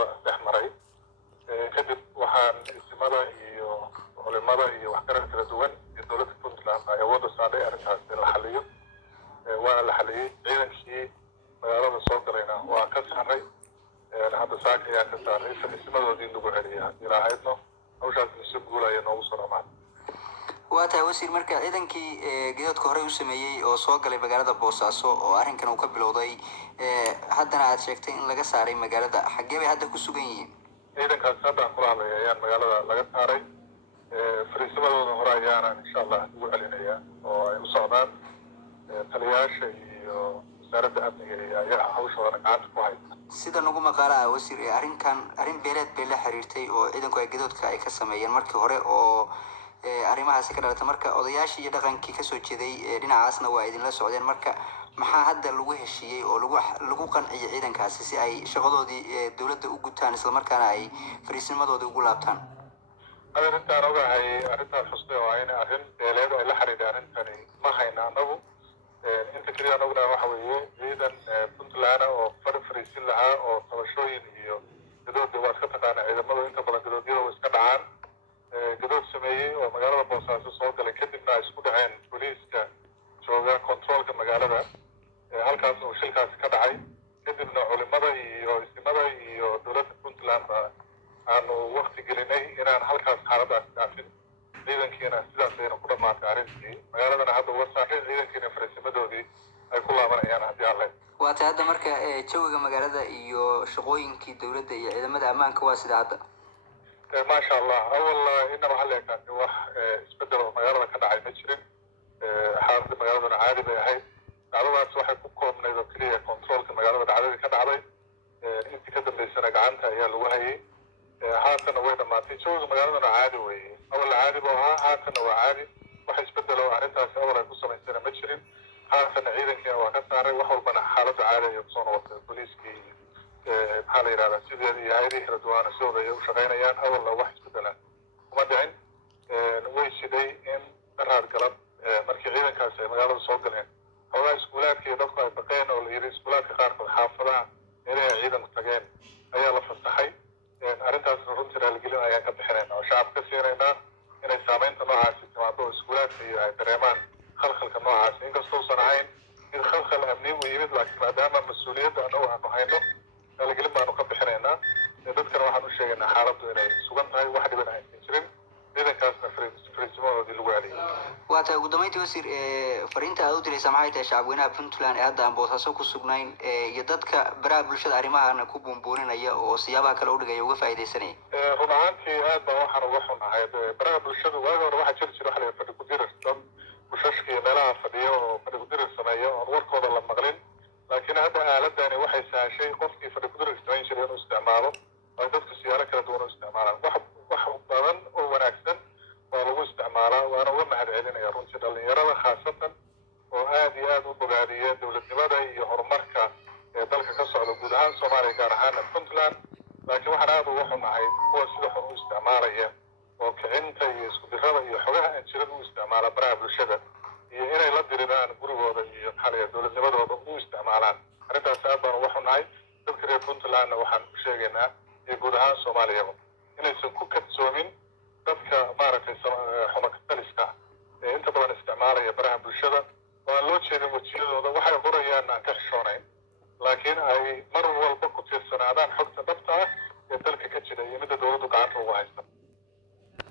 dhexmaray kadib waxaan ismada iyo culimada iyo waxgaran kala duwan iyo dowladda Puntland ay wada saaray arrintaas in la xalliyo waana la xalliyay ciidankii magaalada soo galayna waa ka saaray hadda saaka ayaa ka saaray ismadoodii lagu celiyaa ilaahaydno hawshaas si guulaya noogu soo dhammaan waa tahay wasiir marka ciidankii geedadka hore u sameeyay oo soo galay magaalada Boosaaso oo arrinkan uu ka bilowday haddana aad sheegtay in laga saaray magaalada xaggee bay hadda ku sugan yihiin ciidankaas hadda kula hadlaya ayaan magaalada laga saaray fariisimadooda hore ayaana insha Allah ugu celinaya oo ay u socdaan taliyaasha iyo wasaaradda amniga ayaa hawshooda gacanta ku haysta sida nagu maqaalaa wasiir arrin beeleed bay la xiriirtay oo ciidanku ay geedadka ay ka sameeyeen markii hore oo arrimahaasi ka dhalatay marka odayaashii iyo dhaqankii ka soo jeeday dhinacaasna waa idinla socdeen marka maxaa hadda lagu heshiiyey oo lagu qanciyay ciidankaasi si ay shaqadoodii dowladda u gutaan isla markaana ay fariisnimadoodii ugu laabtaan arrintaan ogahay arrintaas xusnay oo ayna arrin beeleed ay la xiriirtay arrintani ma hayna anagu inta kaliya anaguna waxa weeye ciidan Puntland oo fariisin lahaa oo tabashooyin iyo gadoodda waa iska taqaana ciidamadu inta badan gadoodyada way iska dhacaan gadood sameeyey oo magaalada Boosaaso soo galay kadibna ay isku dhaceen booliiska jooga controlka magaalada halkaas oo shilkaasi ka dhacay kadibna culimada iyo ismada iyo dowladda Puntland aanu waqti gelinay inaan halkaas xaaladaas dhaafin ciidankiina sidaas ayna ku dhamaatay arrintii magaaladana hadda uga saaray ciidankiina fariisimadoodii ay ku laabanayaan haddii alle waa tahay hadda marka jawiga magaalada iyo shaqooyinkii dowladda iyo ciidamada ammaanka waa sida hadda ما شاء الله أول إنما هلا كان واح استبدل مجال كان عايز مشرين حارة مجال عادي بهاي على واحد كوكو من إذا كلية كنترول كمجال عادي كان عادي أنت كده بسنة جعنتها هي اللي وهي حاسة وين ما تشوز مجال عادي وهي أول عادي بوها حاسة وعادي واحد استبدل وعرفتها في أول قصة من سنة مشرين حاسة عيدا كي وكسر وحول من حالة عادي يتصون وقت البوليس كي حالة إرادة سيدي هاي ردوان السوداء وشغينيان أول لو واحد بدلا وما دعين ويشدي إن درها القلب مركي عيدا كاسي مقالة صوقلين هؤلاء اسكولات كي يدفقوا يبقين أو اللي اسكولات كخارق الحافظة إليها عيدا مستقين أيها لفستحي أرنتها سنرنتي للقلين أيها كبحرين أو شعب كثيرين إن السامين تنوعها سيتماتو اسكولات في دريمان خلخل كنوعها إنك استوصن عين إذا خلخل أمني ويمد لكن ما دام مسؤولية أنه نحينه لكن ما نقبل حنينا dadkan waxaan u sheegaynaa xaaladdu inay sugan tahay wax dhiban aysan jirin ciidankaasna fariisimadoodii lagu celiyay waa tahay ugu dambeyntii wasiir fariinta aad u diraysaa maxay tahay shacabweynaha Puntland ee hadda aan Boosaaso ku sugnayn iyo dadka baraha bulshada arrimahan ku buunbuuninaya oo siyaabaha kale u dhigaya uga faa'iideysanaya run ahaantii aad baan waxaan uga xunahay baraha bulshada waaga hore waxaa jiri jiray wax la fadhi ku dirir dad bushashka iyo meelaha fadhiya oo fadhi ku dirir sameeya oo warkooda la maqlin laakiin hadda aaladani waxay sahashay qofkii fadhi ku dirir samayn jiray inuu isticmaalo ay dadku siyaalo kala duwan u isticmaalaan wax badan oo wanaagsan oo lagu isticmaalaa waana uga mahadcelinaya runtii dhalinyarada khaasatan oo aad iyo aad u bogaadiya dowladnimada iyo horumarka ee dalka ka socda guud ahaan Soomaaliya gaar ahaan Puntland laakiin waxaan aad uga xunahay kuwa sida xun u isticmaalaya oo kicinta iyo isku dirrada iyo xogaha aan jirin u isticmaala baraha bulshada iyo inay la diriraan gurigooda iyo xalaya dowladnimadooda u isticmaalaan arrintaas aad baan uga xunahay dadka reer Puntlandna waxaan u sheegaynaa iyo guud ahaan Soomaaliya inaysan ku kadsoomin dadka maaragtay xumakataliska ee inta badan isticmaalaya baraha bulshada oo aan loo jeedin wajiyadooda waxay qorayaan aan ka xishoonayn laakiin ay mar walba ku tiirsanaadaan xogta dhabta ah